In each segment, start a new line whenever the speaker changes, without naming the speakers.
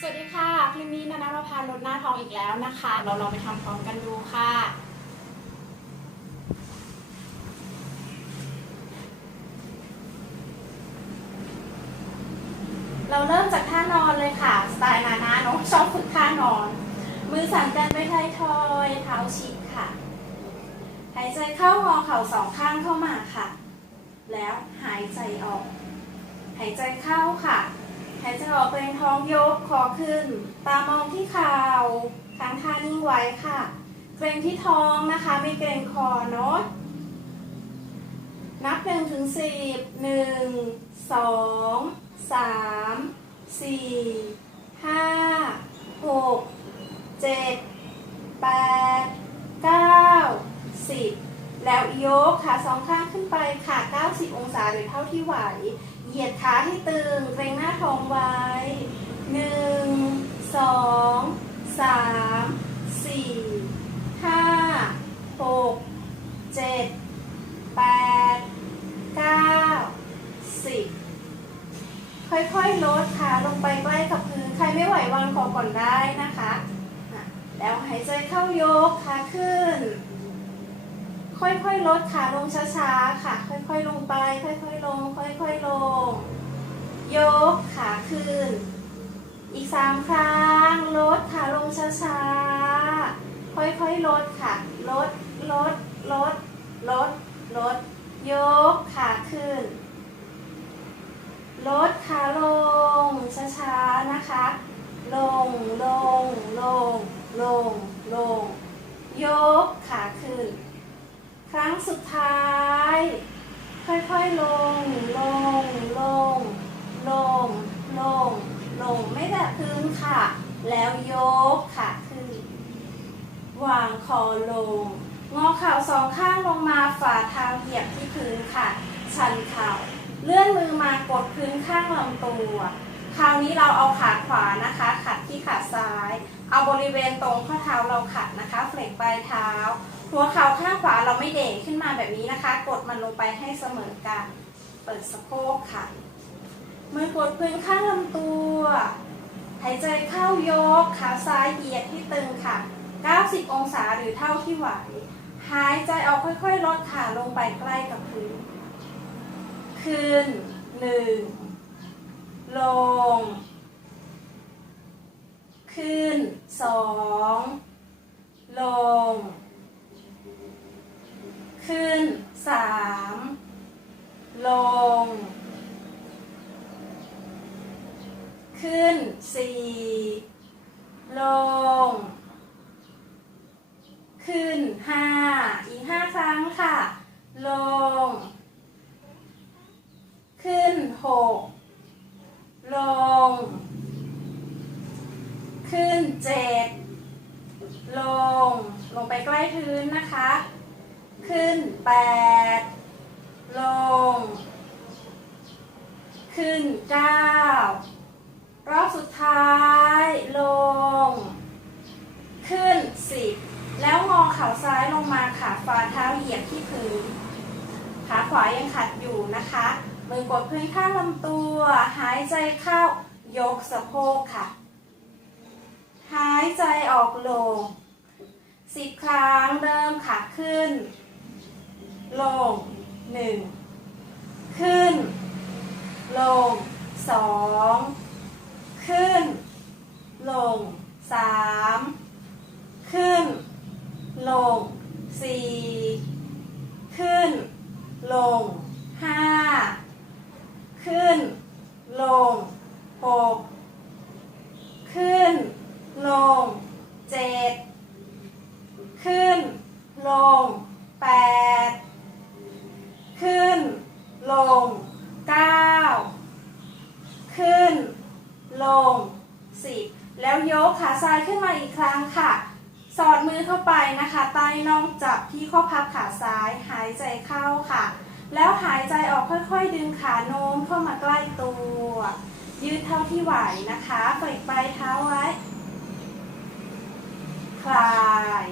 สวัสดีค่ะ คลิปนี้นานาประพาลดหน้าท้องอีกแล้วนะคะ เราลองไปทำพร้อมกันดูค่ะเราเริ่มจากท่านอนเลยค่ะ สไตล์นานาเนาะชอบฝึกท่านอน มือสั่นกันไปไทยทอยเท้าชิดค่ะ หายใจเข้างอเข่าสองข้างเข้ามาค่ะ แล้วหายใจออก หายใจเข้าค่ะ หายใจออกเป็นท้องยกคอขึ้น ตามองที่ข่าค้างท่านิ่งไว้ค่ะ เกรงที่ท้องนะคะไม่เกรงคอเนาะนับหนึ่งถึงสิบหนึ่งสองสามสี่ห้าหกเจ็ดแปดเก้าสิบ แล้วยกขาสองข้างขึ้นไปค่ะ 90 องศาหรือเท่าที่ไหว เหยียดขาให้ตึง เกรงหน้าท้องไว้หนึ่งสองสามสี่ห้าหกเจ็ดแปดเก้าสิบค่อยๆ ลดขาลงไปใกล้กับพื้น ใครไม่ไหววางคอก่อนได้นะคะอะแล้วหายใจเข้ายกขาขึ้น ค่อยๆลดขาลงช้าๆค่ะ ค่อยๆลงไป ค่อยๆลง ค่อยๆลง ยกขาขึ้น อีกสามครั้งลดขาลงช้าๆค่อยๆลดค่ะ ลดลดลดลดลด ยกขาขึ้น ลดขาลงช้าๆนะคะ ลงลงลงลงลง ยกขาขึ้น ครั้งสุดท้าย ค่อยๆลง ลง ลง ลง ลง ลงไม่แตะพื้นค่ะ แล้วยกขาขึ้น วางคอลง งอเข่าสองข้างลงมาฝ่าเท้าเหยียบที่พื้นค่ะ ชันเข่า เลื่อนมือมากดพื้นข้างลำตัว คราวนี้เราเอาขาขวานะคะ ขัดที่ขาซ้าย เอาบริเวณตรงข้อเท้าเราขัดนะคะ เฟลกปลายเท้า หัวเข่าข้างขวาเราไม่เด่งขึ้นมาแบบนี้นะคะ กดมันลงไปให้เสมอกัน เปิดสะโพกค่ะ มือกดพื้นข้างลำตัว หายใจเข้ายก ขาซ้ายเหยียดที่ตึงค่ะ 90 องศาหรือเท่าที่ไหว หายใจออกค่อยๆ ลดขาลงไปใกล้กับพื้นขึ้นหนึ่ง ลง ขึ้นสอง ลง ขึ้นสามลง ขึ้นสี่ลง ขึ้นห้าอีกห้าครั้งค่ะ ลง ขึ้นหกลง ขึ้นเจ็ดลง ลงไปใกล้พื้นนะคะ ขึ้นแปดลง ขึ้นเก้ารอบสุดท้ายลง ขึ้นสิบแล้วงอเข่าซ้ายลงมาค่ะฝ่าเท้าเหยียบที่พื้นขาขวายังขัดอยู่นะคะมือกดพื้นข้างลำตัว หายใจเข้ายกสะโพกค่ะ หายใจออกลงสิบครั้งเริ่มขาขึ้น ลงหนึ่งขึ้น ลงสองขึ้น ลงสามขึ้น ลงสี่ขึ้น ลงห้าขึ้น ลงหกขึ้น ลงเจ็ดขึ้น ลงแปดขึ้น ลงเก้าขึ้น ลงสิบแล้วยกขาซ้ายขึ้นมาอีกครั้งค่ะ สอดมือเข้าไปนะคะ ใต้น่องจับที่ข้อพับขาซ้าย หายใจเข้าค่ะ แล้วหายใจออกค่อยๆ ดึงขาโน้มเข้ามาใกล้ตัว ยืดเท่าที่ไหวนะคะเปิดปลายเท้าไว้ คลาย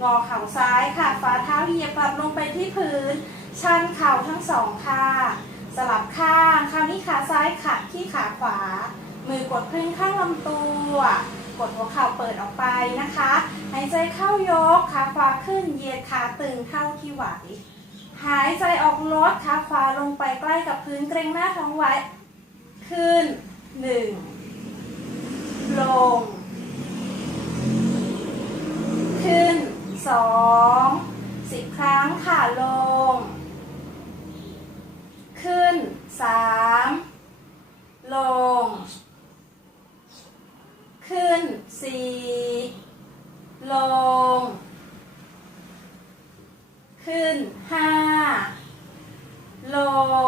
งอเข่าซ้ายค่ะ ฝ่าเท้าเหยียบกลับลงไปที่พื้น ชันเข่าทั้งสองข้างสลับข้างคราวนี้ขาซ้ายขัดที่ขาขวา มือกดพื้นข้างลำตัว กดหัวเข่าเปิดออกไปนะคะหายใจเข้ายกขาขวาขึ้นเหยียดขาตึงเท่าที่ไหวหายใจออกลดขาขวาลงไปใกล้กับพื้นเกรงหน้าท้องไว้ ขึ้นหนึ่งลง ขึ้นสองสิบครั้งค่ะลง ขึ้นสามลง ขึ้นสี่ลง ขึ้นห้าล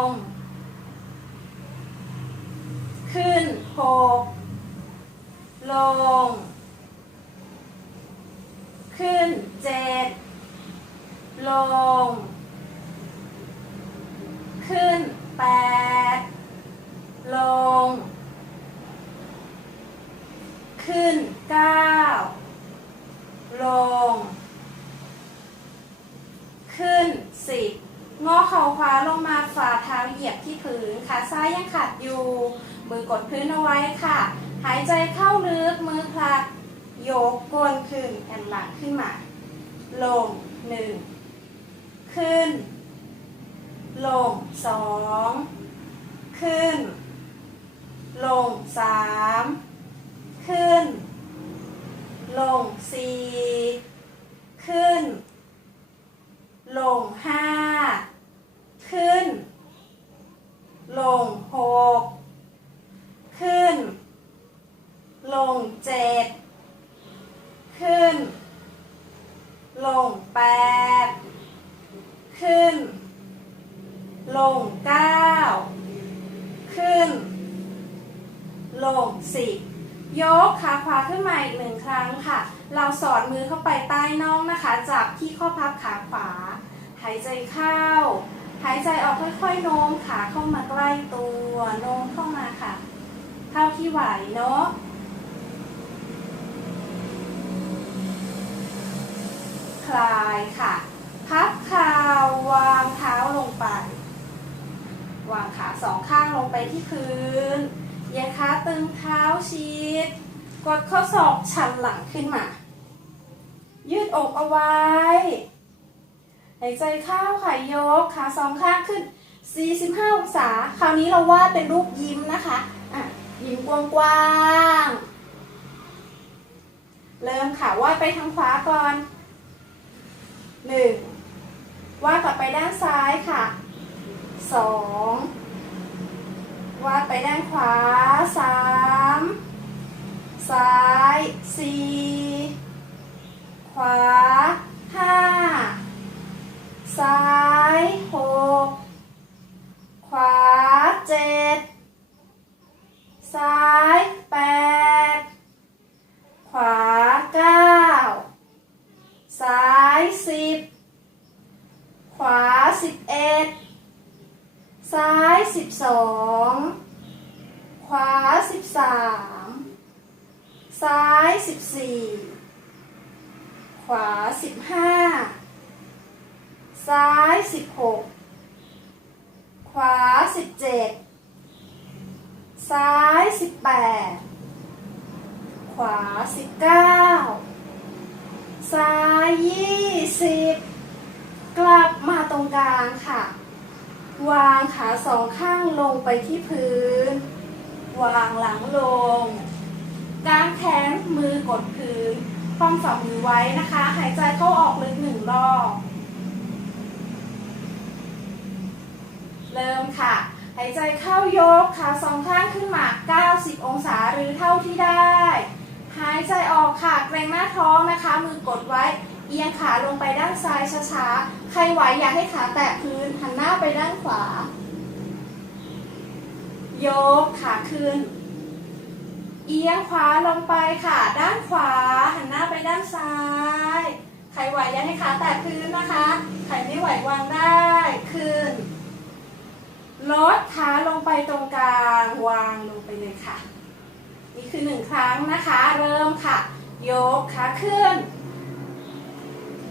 ง ขึ้นหกลง ขึ้นเจ็ดลง ขึ้นแปดลง ขึ้นเก้าลง ขึ้นสิบงอเข่าขวาลงมาฝ่าเท้าเหยียบที่พื้นขาซ้ายยังขัดอยู่ มือกดพื้นเอาไว้ค่ะ หายใจเข้าลึกมือผลักโยกก้นขึ้นแอนหลังขึ้นมา ลงหนึ่งขึ้น ลงสองขึ้น ลงสามขึ้น ลงสี่ขึ้น ลงห้าขึ้น ลงหก ขึ้น ลงเจ็ดขึ้น ลงแปดขึ้น ลงเก้าขึ้น ลงสิบยกขาขวาขึ้นมาอีกหนึ่งครั้งค่ะ เราสอดมือเข้าไปใต้น่องนะคะ จับที่ข้อพับขาขวา หายใจเข้า หายใจออกค่อยๆโน้มขาเข้ามาใกล้ตัว โน้มเข้า เท่าที่ไหวเนาะคลายค่ะ พับข่าวางเท้าลงไป วางขาสองข้างลงไปที่พื้นเหยียดขาตึงเท้าชิด กดข้อศอกชันหลังขึ้นมา ยืดอกเอาไว้ หายใจเข้าค่ะยกขาสองข้างขึ้น 45 องศา คราวนี้เราวาดเป็นรูปยิ้มนะคะ อะ ยิ้มกว้างๆ เริ่มค่ะวาดไปทางขวาก่อนหนึ่งวาดกลับไปด้านซ้ายค่ะสองวาดไปด้านขวาสามซ้ายสี่ขวาห้าซ้ายหกขวาเจ็ดซ้ายแปดขวาเก้า ซ้ายสิบ ขวาสิบเอ็ด ซ้ายสิบสอง ขวาสิบสาม ซ้าย สี่ขวาสิบห้าซ้ายสิบหกขวาสิบเจ็ดซ้ายสิบแปดขวาสิบเก้าซ้ายยี่สิบกลับมาตรงกลางค่ะ วางขาสองข้างลงไปที่พื้น วางหลังลง แขนมือกดพื้นคว่ำฝ่ามือไว้นะคะ หายใจเข้าออกลึกหนึ่งรอบ เริ่มค่ะ หายใจเข้ายกขาสองข้างขึ้นมา 90 องศาหรือเท่าที่ได้ หายใจออกค่ะ เกรงหน้าท้องนะคะ มือกดไว้ เอียงขาลงไปด้านซ้ายช้าๆ ใครไหวอยากให้ขาแตะพื้นหันหน้าไปด้านขวา ยกขาขึ้น เอียงขวาลงไปค่ะ ด้านขวา หันหน้าไปด้านซ้าย ใครไหวยากให้ขาแตะพื้นนะคะ ใครไม่ไหววางได้ ขึ้น ลดขาลงไปตรงกลาง วางลงไปเลยค่ะ นี่คือหนึ่งครั้งนะคะ เริ่มค่ะ ยกขาขึ้น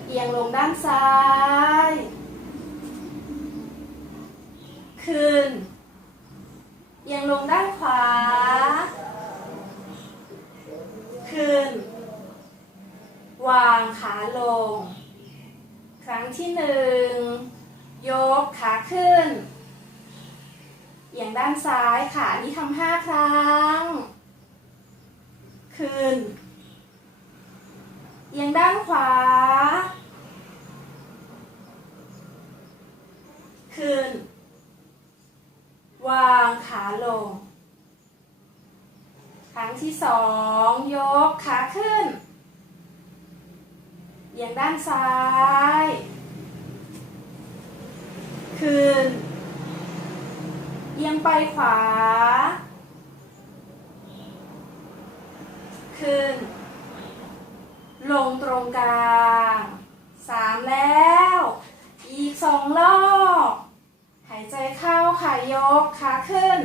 เอียงลงด้านซ้าย ขึ้น เอียงลงด้านขวา ล วางขาลง ครั้งที่หนึ่งยกขาขึ้นเอียงด้านซ้ายค่ะนี่ทำห้าครั้ง ขึ้นเอียงด้านขวา ขึ้น วางขาลง ครั้งที่สอง ขาขึ้นเอียงด้านซ้าย ขึ้น เอียงไปขวา ขึ้น ลงตรงกลางสามแล้ว อีกสองรอบหายใจเข้าค่ะยกขาขึ้น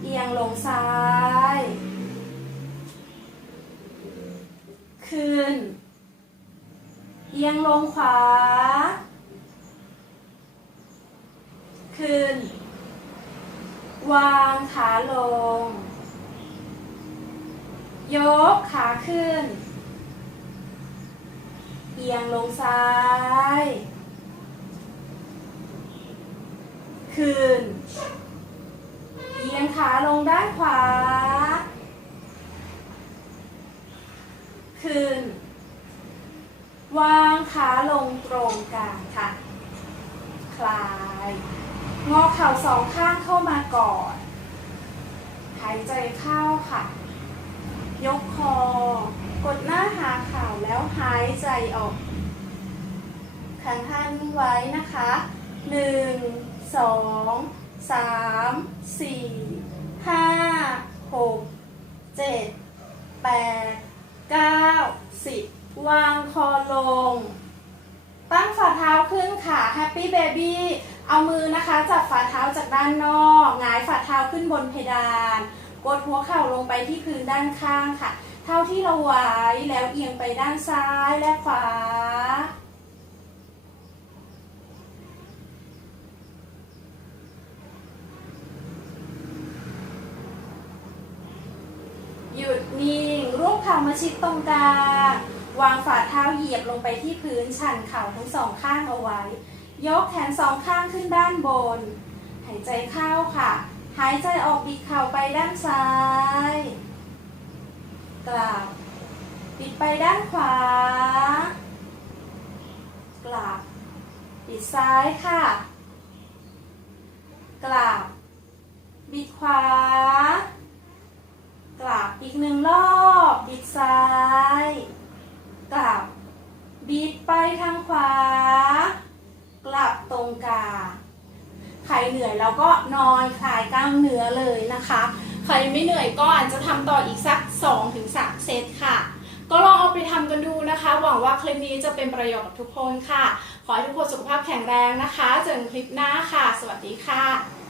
เอียงลงซ้าย ขึ้น เอียงลงขวา ขึ้น วางขาลง ยกขาขึ้น เอียงลงซ้าย ขึ้น เอียงขาลงด้านขวา ขึ้นวางขาลงตรงกลางค่ะ คลาย งอเข่าสองข้างเข้ามาก่อน หายใจเข้าค่ะ ยกคอ กดหน้าหาเข่าแล้วหายใจออกขังท่านไว้นะคะหนึ่งสองสามสี่ห้าหกเจ็ดแปด เก้าสิบวางคอลง ตั้งฝ่าเท้าขึ้นค่ะ Happy Baby เอามือนะคะ จับฝ่าเท้าจากด้านนอกหงายฝ่าเท้าขึ้นบนเพดานกดหัวเข่าลงไปที่พื้นด้านข้างค่ะ เท่าที่เราไหวแล้วเอียงไปด้านซ้ายและขวา หยุดนิ่งรูป เข่ามาชิดตรงกลางวางฝ่าเท้าเหยียบลงไปที่พื้นชันเข่าทั้งสองข้างเอาไว้ ยกแขนสองข้างขึ้นด้านบน หายใจเข้าค่ะ หายใจออกบิดเข่าไปด้านซ้าย กลับปิดไปด้านขวา กลับปิดซ้ายค่ะ กลับบิดขวา กลับอีกหนึ่งรอบ บิดซ้าย กลับ บิดไปทางขวา กลับตรงกลางใครเหนื่อยแล้วก็นอนคลายกล้ามเนื้อเลยนะคะ ใครไม่เหนื่อยก็อาจจะทำต่ออีกสัก 2-3 เซตค่ะ ก็ลองเอาไปทำกันดูนะคะ หวังว่าคลิปนี้จะเป็นประโยชน์กับทุกคนค่ะ ขอให้ทุกคนสุขภาพแข็งแรงนะคะ เจอกันคลิปหน้าค่ะ สวัสดีค่ะ